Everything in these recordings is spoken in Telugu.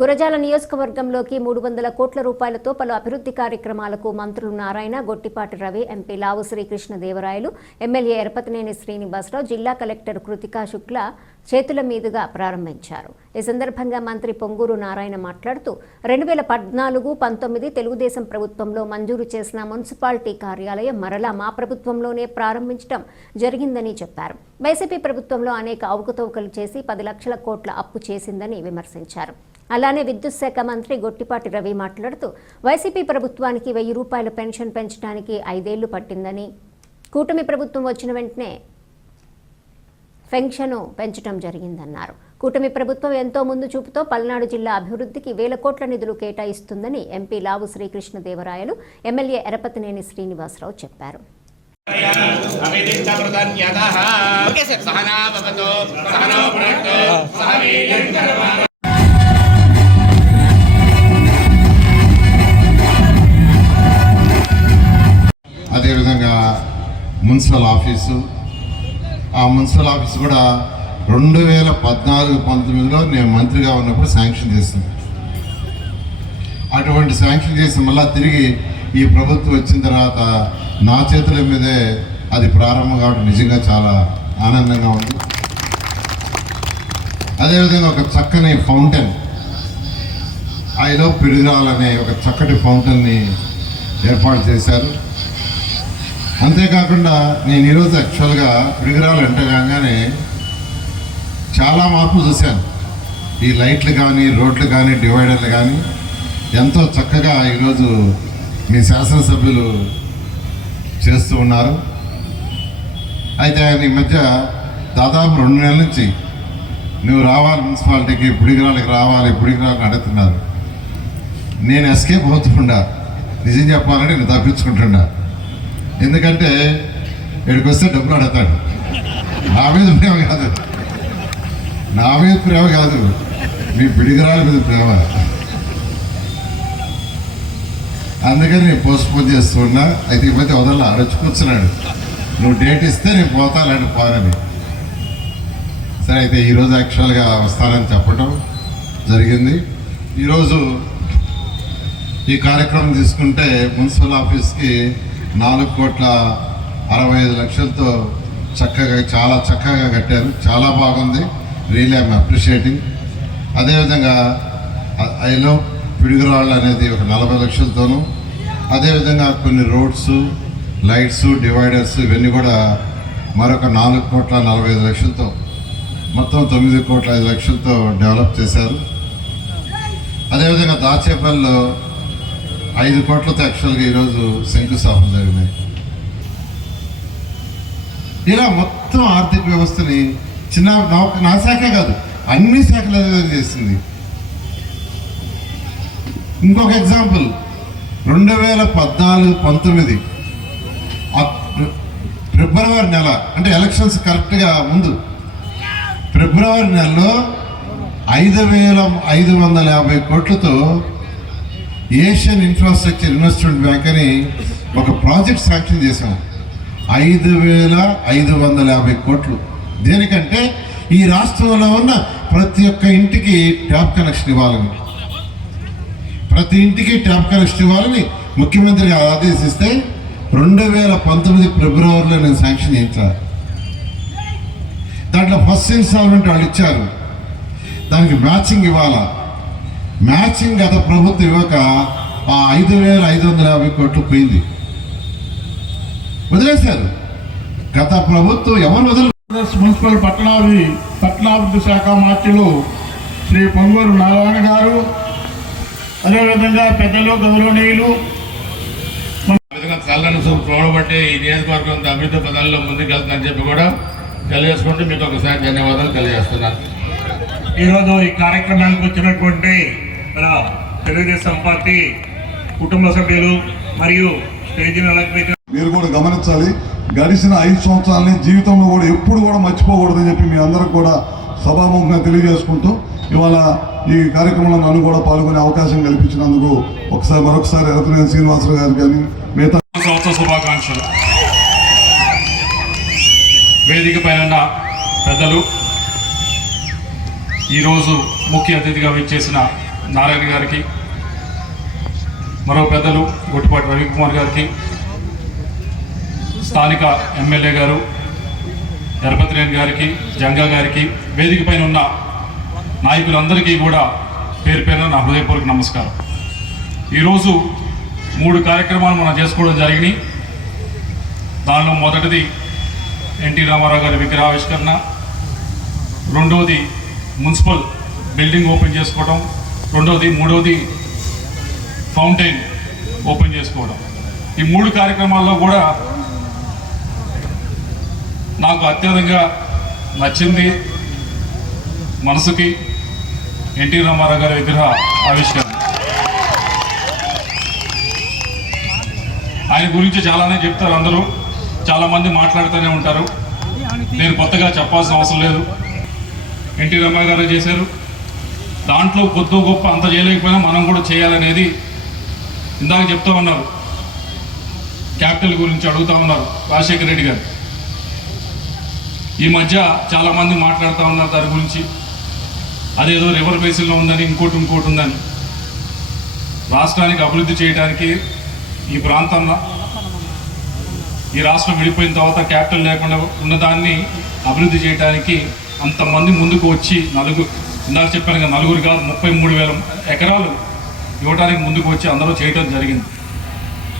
గురజాల నియోజకవర్గంలోకి 300 కోట్ల రూపాయలతో పలు అభివృద్ధి కార్యక్రమాలకు మంత్రులు నారాయణ, గొట్టిపాటి రవి, ఎంపీ లావు శ్రీకృష్ణదేవరాయలు, ఎమ్మెల్యే ఎరపతినేని శ్రీనివాసరావు, జిల్లా కలెక్టర్ కృతికా శుక్లా చేతుల మీదుగా ప్రారంభించారు. ఈ సందర్భంగా మంత్రి పొంగూరు నారాయణ మాట్లాడుతూ 2014-19 తెలుగుదేశం ప్రభుత్వంలో మంజూరు చేసిన మున్సిపాలిటీ కార్యాలయం మరలా మా ప్రభుత్వంలోనే ప్రారంభించడం జరిగిందని చెప్పారు. వైసీపీ ప్రభుత్వంలో అనేక అవకతవకలు చేసి 10 లక్షల కోట్ల అప్పు చేసిందని విమర్శించారు. అలానే విద్యుత్ శాఖ మంత్రి గొట్టిపాటి రవి మాట్లాడుతూ వైసీపీ ప్రభుత్వానికి 1000 రూపాయల పెన్షన్ పెంచడానికి 5 ఏళ్లు పట్టిందని, కూటమి ప్రభుత్వం వచ్చిన వెంటనే పెన్షన్ పెంచడం జరిగిందన్నారు. కూటమి ప్రభుత్వం ఎంతో ముందు చూపుతో పల్నాడు జిల్లా అభివృద్ధికి 1000 కోట్ల నిధులు కేటాయిస్తుందని ఎంపీ లావు శ్రీకృష్ణదేవరాయలు, ఎమ్మెల్యే ఎరపతినేని శ్రీనివాసరావు చెప్పారు. అదేవిధంగా మున్సిపల్ ఆఫీసు, ఆ మున్సిపల్ ఆఫీసు కూడా 2014-19లో నేను మంత్రిగా ఉన్నప్పుడు శాంక్షన్ చేసింది. అటువంటి శాంక్షన్ చేసి మళ్ళీ తిరిగి ఈ ప్రభుత్వం వచ్చిన తర్వాత నా చేతుల మీదే అది ప్రారంభం కావడం నిజంగా చాలా ఆనందంగా ఉంది. అదేవిధంగా ఒక చక్కని ఫౌంటైన్, ఐలో పిడుగురాలనే ఒక చక్కటి ఫౌంటైన్ని ఏర్పాటు చేశారు. అంతేకాకుండా నేను ఈరోజు యాక్చువల్గా పిడుగురాలు అంటే కాగానే చాలా మార్పులు చూశాను. ఈ లైట్లు కానీ, రోడ్లు కానీ, డివైడర్లు కానీ ఎంతో చక్కగా ఈరోజు మీ శాసనసభ్యులు చేస్తూ ఉన్నారు. అయితే ఆయన ఈ మధ్య దాదాపు 2 నెలల నుంచి నువ్వు రావాలి మున్సిపాలిటీకి, పిడుగురాలకి రావాలి, పిడుగురాలని అడుగుతున్నారు. నేను ఎస్కేప్ అవుతుండా, నిజం చెప్పాలంటే నేను తప్పించుకుంటుండా. ఎందుకంటే ఇక్కడికి వస్తే డబ్బులు అడుగుతాడు. నా మీద ప్రేమ కాదు, మీ పిడుగురాల మీద ప్రేమ. అందుకని నేను పోస్ట్పోన్ చేస్తున్నా. అయితే ఈ మధ్య వదల్లా అడుచుకొచ్చున్నాడు, నువ్వు డేట్ ఇస్తే నేను పోతానండి పోనని. సరే, అయితే ఈరోజు యాక్చువల్గా వస్తానని చెప్పడం జరిగింది. ఈరోజు ఈ కార్యక్రమం తీసుకుంటే మున్సిపల్ ఆఫీస్కి 4,65,00,000తో చక్కగా, చాలా చక్కగా కట్టారు. చాలా బాగుంది. Really I'm appreciating. అదేవిధంగా ఐలో పిడుగురాళ్ళు అనేది ఒక 40 లక్షలతోనూ, అదేవిధంగా కొన్ని రోడ్స్, లైట్స్, డివైడర్స్ ఇవన్నీ కూడా మరొక 4,45,00,000తో మొత్తం 9,05,00,000తో డెవలప్ చేశారు. అదేవిధంగా దాచేపల్లిలో 5 కోట్లతో యాక్చువల్గా ఈరోజు శంకుస్థాపన జరిగినాయి. ఇలా మొత్తం ఆర్థిక వ్యవస్థని నా శాఖే కాదు, అన్ని శాఖల చేసింది. ఇంకొక ఎగ్జాంపుల్, 2014-19 ఫిబ్రవరి నెల, అంటే ఎలక్షన్స్ కరెక్ట్గా ముందు ఫిబ్రవరి నెలలో 5,550 కోట్లతో ఏషియన్ ఇన్ఫ్రాస్ట్రక్చర్ ఇన్వెస్ట్మెంట్ బ్యాంక్ అని ఒక ప్రాజెక్ట్ శాంక్షన్ చేశాం. 5,550 కోట్లు. దేనికంటే ఈ రాష్ట్రంలో ఉన్న ప్రతి ఒక్క ఇంటికి ట్యాప్ కనెక్షన్ ఇవ్వాలని, ప్రతి ఇంటికి ట్యాప్ కనెక్షన్ ఇవ్వాలని ముఖ్యమంత్రి గారు ఆదేశిస్తే 2019 ఫిబ్రవరిలో నేను శాంక్షన్ చేయించాను. దాంట్లో ఫస్ట్ ఇన్స్టాల్మెంట్ వాళ్ళు ఇచ్చారు. దానికి మ్యాచింగ్ ఇవ్వాలా. మ్యాచింగ్ గత ప్రభుత్వం ఇవ్వక ఆ 5,550 కోట్లు పోయింది, వదిలేశారు. గత ప్రభుత్వం ఎవరు వదల. మున్సిపల్ పట్టణాభివృద్ధి శాఖ మంత్రులు శ్రీ పొంగూరు నారాయణ గారు, అదేవిధంగా పెద్దలు, గౌరవనీయులు, చల్లని సూపు చూడబట్టి ఈ నియోజకవర్గం అభివృద్ధి పదాల్లో ముందుకెళ్తుందని చెప్పి కూడా తెలియజేసుకుంటూ మీకు ఒకసారి ధన్యవాదాలు తెలియజేస్తున్నాను. ఈరోజు ఈ కార్యక్రమానికి వచ్చినటువంటి మన తెలుగుదేశం పార్టీ కుటుంబ సభ్యులు మరియు స్టేజీని అలంకరించిన మీరు కూడా గమనించాలి. గడిచిన 5 సంవత్సరాలని జీవితంలో కూడా ఎప్పుడు కూడా మర్చిపోకూడదని చెప్పి మీ అందరికి కూడా సభాముఖంగా తెలియజేసుకుంటూ ఇవాళ ఈ కార్యక్రమంలో నన్ను కూడా పాల్గొనే అవకాశం కల్పించినందుకు మరొకసారి ఎరపతినేని శ్రీనివాసరావు గారు కానీ మిగతా శుభాకాంక్షలు. వేదిక పైన పెద్దలు, ఈరోజు ముఖ్య అతిథిగా విచ్చేసిన నారాయణ గారికి, మరో పెద్దలు గొట్టిపాటి రవికుమార్ గారికి, స్థానిక ఎమ్మెల్యే గారు ఎరపతినేని గారికి, జంగా గారికి, వేదిక పైన ఉన్న నాయకులందరికీ కూడా పేరు పేరున నా హృదయపూర్వక నమస్కారం. ఈరోజు 3 కార్యక్రమాలు మనం చేసుకోవడం జరిగినాయి. దానిలో మొదటిది ఎన్టీ రామారావు గారి విగ్రహావిష్కరణ, రెండవది మున్సిపల్ బిల్డింగ్ ఓపెన్ చేసుకోవడం, మూడవది ఫౌంటైన్ ఓపెన్ చేసుకోవడం. ఈ 3 కార్యక్రమాల్లో కూడా నాకు అత్యధికంగా నచ్చింది మనసుకి ఎన్టీ రామారావు గారి విగ్రహ ఆవిష్కరణ. ఆయన గురించి చాలానే చెప్తారు, అందరూ చాలామంది మాట్లాడుతూనే ఉంటారు. నేను కొత్తగా చెప్పాల్సిన అవసరం లేదు. ఎన్టీ రామారావు గారు చేశారు, దాంట్లో కొద్ది గొప్ప అంత చేయలేకపోయినా మనం కూడా చేయాలనేది ఇందాక చెప్తూ ఉన్నారు. క్యాపిటల్ గురించి అడుగుతూ ఉన్నారు రాజశేఖర రెడ్డి గారు. ఈ మధ్య చాలామంది మాట్లాడుతూ ఉన్నారు దాని గురించి, అదేదో రివర్ బేసిన్లో ఉందని, ఇంకోటి ఉందని. రాష్ట్రానికి అభివృద్ధి చేయడానికి ఈ ప్రాంతంలో, ఈ రాష్ట్రం విడిపోయిన తర్వాత క్యాపిటల్ లేకుండా ఉన్నదాన్ని అభివృద్ధి చేయడానికి అంతమంది ముందుకు వచ్చి ఇందాక చెప్పాను కదా, 4 కాదు 33,000 ఎకరాలు ఇవ్వడానికి ముందుకు వచ్చి అందరూ చేయడం జరిగింది.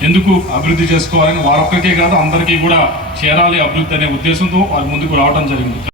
ఎందుకు అభివృద్ధి చేసుకోవాలని వారొక్కరికే కాదు అందరికీ కూడా చేరాలి అభివృద్ధి అనే ఉద్దేశంతో వాళ్ళు ముందుకు రావడం జరిగింది.